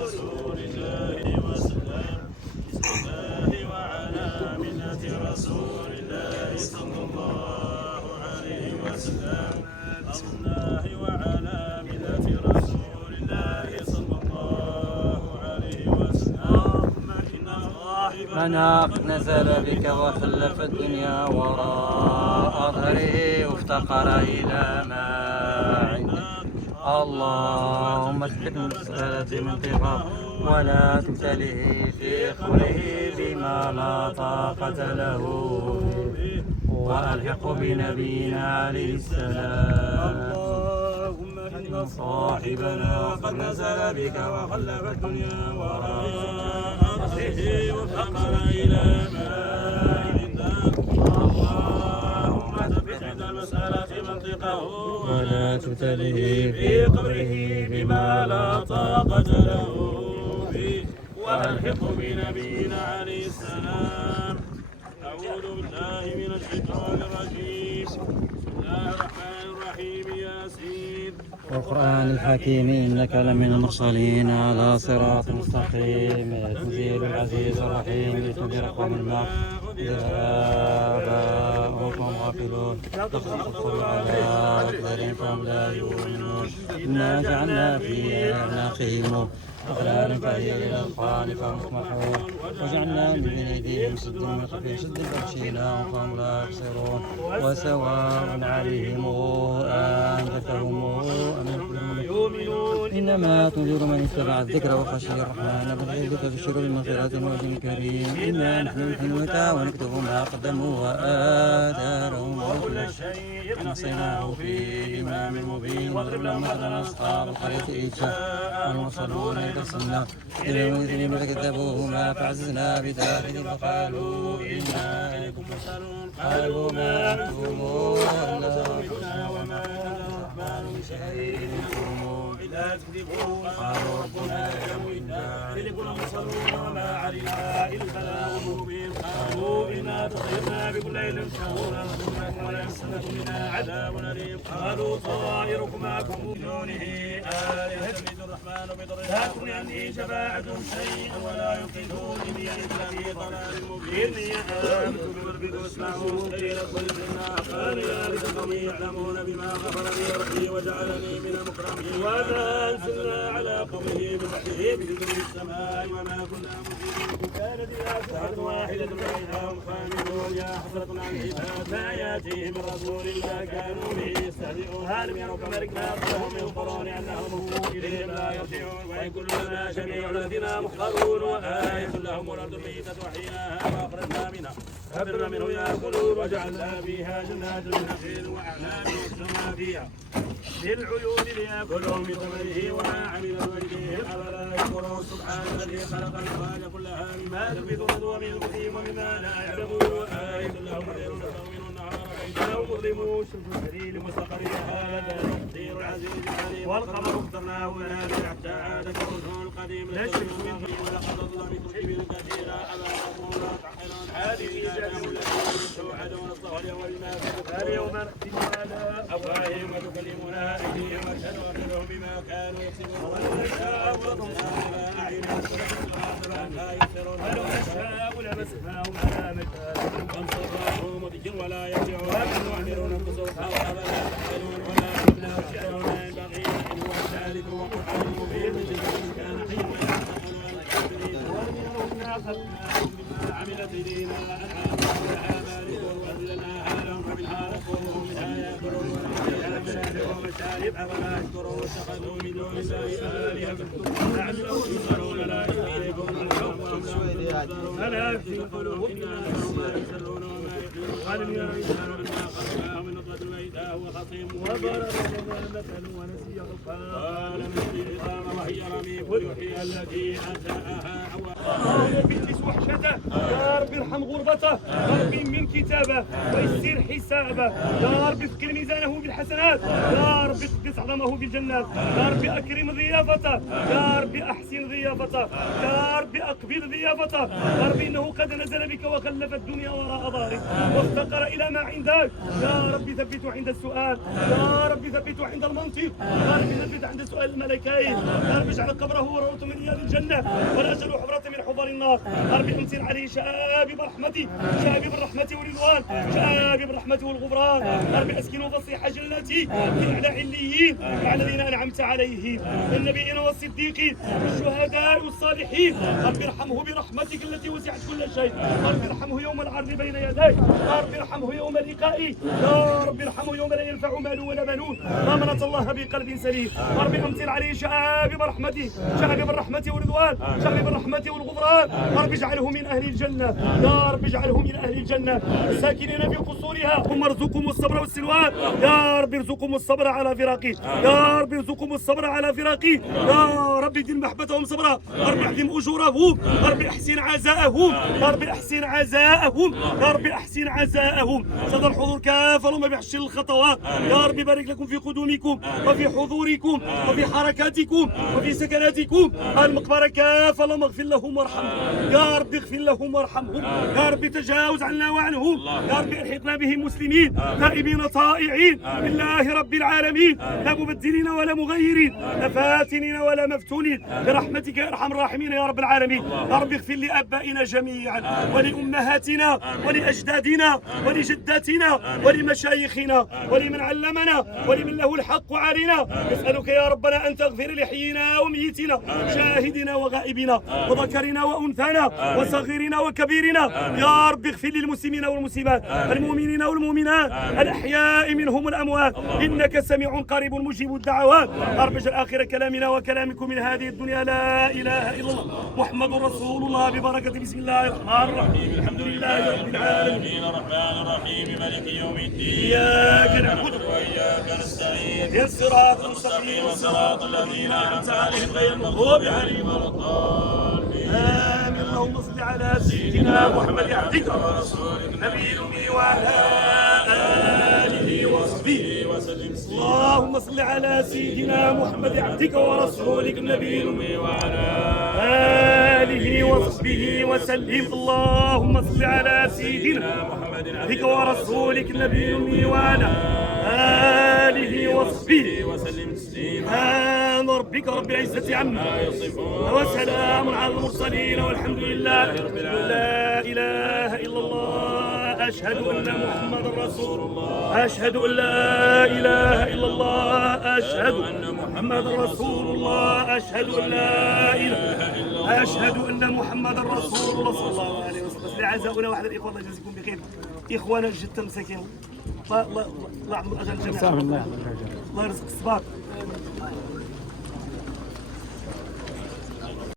رسول الله وسلم. بسم الله وعلى ملة رسول الله صلى الله عليه وسلم. الله وعلى ملة رسول الله صلى الله عليه وسلم. إن صاحب مناق نزل بك وخلف الدنيا وراء ظهره وافتقر إلى ما عنده. اللهم اثبت المسألة منطقه ولا تبتله في قبره بما لا طاقة له به، وألحقه بنبينا عليه السلام. اللهم إن صاحبنا قد نزل بك وخلف الدنيا وراء ظهره وافتقر إلى ما عنده. اللهم ثبت عند المسألة منطقه ولا تبتله في قبره بما لا طاقة له به، وألحقه بنبينا عليه السلام. أعوذ بالله من الشيطان الرجيم. بسم الله الرحمن الرحيم. ياسين والقرآن الحكيم إنك لمن المرسلين على صراط مستقيم. تنزيل العزيز الرحيم لتنذر قوم ما أنذر آباؤهم غافلون. تقصص على أكثرهم فهم لا يؤمنون. إنا جعلنا في أعناقهم أغلالا فهي إلى الأذقان فهم يسمحون. وجعلنا من بين أيديهم سدا ومن خلفهم سدا فغشيناهم فهم لا يبصرون. وسواء عليهم أنذرتهم أم لم يؤمنون إنما تنذر من اتبع الذكر وخشي الرحمن بالغيب فبشر بمغفرة وأجر كريم. إنا نحن نحيي الموتى ونكتب ما قدموا وآثارهم وكل شيء أحصيناه في إمام مبين. واضرب لهم مثلا أصحاب القرية إذ جاء المرسلون إذ أرسلنا إليهم المرسلين فكذبوهما فعززنا بثالث فقالوا إنا إليكم مرسلون. قالوا ما أنتم إلا رسلنا وما أنزل الرحمن من شيء إلا تكذبون. قالوا ربنا يعلم إنا إليكم مرسلون وما علينا إلا البلاغ المبين. قالوا إنا تطيرنا بكل ليل تشاءون ولا يمسكم منا عذاب أليم. قالوا طائركم معكم بدونه آلهة الرحمن بضر لا تغن عني شفاعتهم شيئا ولا ينقذون بي إلا في ضلال مبين. إني آمنت بربكم واسمعوا قيل ادخل قال يا ليت قومي يعلمون بما غفر لي ربي وجعلني من المكرمين. وما أنزلنا على قومه ببعده بذكر السماء وما كنا مجرمين. كانت إله واحدة فإذا هم خامدون. يا حسرة على العباد ما يأتيهم من رسول إلا كانوا به يستهزئون. هل يروا كما ركنا قبلهم من القرون أنهم إليهم لا يرجعون. وإن كلنا جميع لدينا محضرون. وآية لهم الأرض الميتة وحيناها فأخرجنا منه يأكلون. وجعلنا فيها جنات من نخيل وأعناب وسقنا فيها للعيون ليأكلوا من ثمره وما عملت أيديهم أفلا يشكرون. سبحان الذي خلق الأزواج كلها مما تنبت الأرض ومن أنفسهم ومما لا يعلمون. وآية لهم الليل نستغفر النهار فإذا مظلمون. شمس السبيل مستقرها هذا تقدير العزيز العليم. والقمر اخترناه منازل حتى عاد كالرجل القديم. نشرب منه ولقد ضل منكم إبل كثيرا ألا تقولون لا تعقلون. هذه جهنم التي توعدون الصبح اليوم بما كنتم. اليوم نختم على أفواههم وتكلمنا أيديهم وأشهد أرجلهم بما كانوا يكسبون. ولو نشاء لطمسنا على أعينهم فلا يبصرون. ولو نشاء لمسناهم على مكانهم فانصرهم مضجا ولا يرجعون. ولكن نعمرون انفسهم أفلا تعقلون. ولا نبلغ شعرنا ينبغي أن هو الثالث وقرآن مبين كان حينا أخذناهم بما عملت إلينا أنعامهم ولها مالكون وأذلناها لهم فمنها ركوبهم منها يأكلون ومنها منافع ومشارب أفلا يشكرون. اتخذوا من دون الله آلهة لعلهم ينصرون. لا يؤذيكم الحق وهم لا ينصرون. فلا في قلوبهم إنا لهم ما يسرون وما يحزنون. قال يا إنسان إنا خلقناه من نطفة فإذا هو خصيم وضرب لنا مثل ونسي خلقا. قال من العظام وهي رميم يحيي التي أنشأها بنتي وحشته. يا رب ارحم غربته. يا رب من كتابه ويسر حسابه. يا رب اثقل ميزانه بالحسنات. يا رب اقدس عظمه بالجنات. يا رب اكرم ضيافته. يا رب احسن ضيافته. يا رب فأقبل ضيافته يا رب إنه قد نزل بك وخلف الدنيا وراء ظهرك وافتقر إلى ما عندك يا رب ثبته عند السؤال يا رب ثبته عند المنطق يا رب ثبته عند سؤال الملكين يا رب اجعل قبره روضة من رياض الجنة والأجل حفرة من حفر النار يا رب أمطر عليه شابب رحمتي شابب الرحمة والرضوان شابب الرحمة والغفران يا رب أسكنه فصيح جنتي في أعلى عليين مع الذين أنعمت عليهم النبيين والصديقين والشهداء والصالحين رب ارحمه برحمتك التي وسعت كل شيء رب ارحمه يوم العرض بين يديك يا رب ارحمه يوم لقائي يا رب ارحمه يوم لا ينفع مال ولا بنون آمنت الله بقلب سليم يا رب امطر عليه شابب رحمته شابب الرحمة والرضوان شابب الرحمة والغفران يا رب اجعله من أهل الجنة يا رب اجعله من أهل الجنة الساكنين في قصورها ثم ارزقهم الصبر والسلوان يا رب ارزقهم الصبر على فراقي يا رب ارزقهم الصبر على فراقي يا رب دين محبتهم صبرا يا رب اعظم أجورهم يا رب احسن عزاءهم يا رب احسن عزاءهم يا رب احسن عزاءهم صدى الحضور كافة وما بيحشي الخطوات يا رب بارك لكم في قدومكم وفي حضوركم وفي حركاتكم وفي سكناتكم المقبرة كافة اللهم اغفر لهم وارحمهم يا رب اغفر لهم وارحمهم يا رب تجاوز عنا وعنهم يا رب الحقنا بهم مسلمين تائبين طائعين بالله رب العالمين لا مبدلين ولا مغيرين لا فاتنين ولا مفتونين برحمتك يا ارحم الراحمين يا رب العالمين يا رب اغفر لآبائنا جميعا ولأمهاتنا ولأجدادنا ولجداتنا ولمشايخنا ولمن علمنا ولمن له الحق علينا نسألك يا ربنا أن تغفر لحينا وميتنا شاهدنا وغائبنا وذكرنا وأنثانا وصغيرنا وكبيرنا يا رب اغفر للمسلمين والمسلمات المؤمنين والمؤمنات الأحياء منهم الأموات إنك سميع قريب مجيب الدعوات يا رب اجعل آخر كلامنا وكلامكم من هذه الدنيا لا إله إلا الله محمد رسول الله ببركة بسم الله الرحمن الرحيم الحمد لله رب العالمين الرحمن الرحيم مالك يوم الدين إياك نعبد وإياك نستعين يا الصراط المستقيم صراط الذين أنعمت عليهم غير المغضوب عليهم ولا الضالين آمين اللهم صل على سيدنا محمد عبدك ورسولك النبي الأمي وعلى آله وصحبه وسلم اللهم صل على سيدنا محمد عبدك ورسولك النبي الأمي وعلى آله وصحبه وسلم اللهم صل على سيدنا محمد عبدك ورسولك النبي الأمي وعلى آله وصحبه وسلم تسليما سبحان ربك رب العزة عما يصفون وسلام على المرسلين والحمد لله رب العالمين لا إله إلا الله أشهد أن محمد رسول الله أشهد أن لا إله إلا الله أشهد أن محمد رسول الله أشهد أن لا إله إلا الله أشهد أن محمد رسول الله صلى الله عليه وسلم أعزائنا واحد الإخوة الله يجزيكم بخير إخوانا جدا مساكين الله يعظم الأجر الجميع الله يرزق الصباط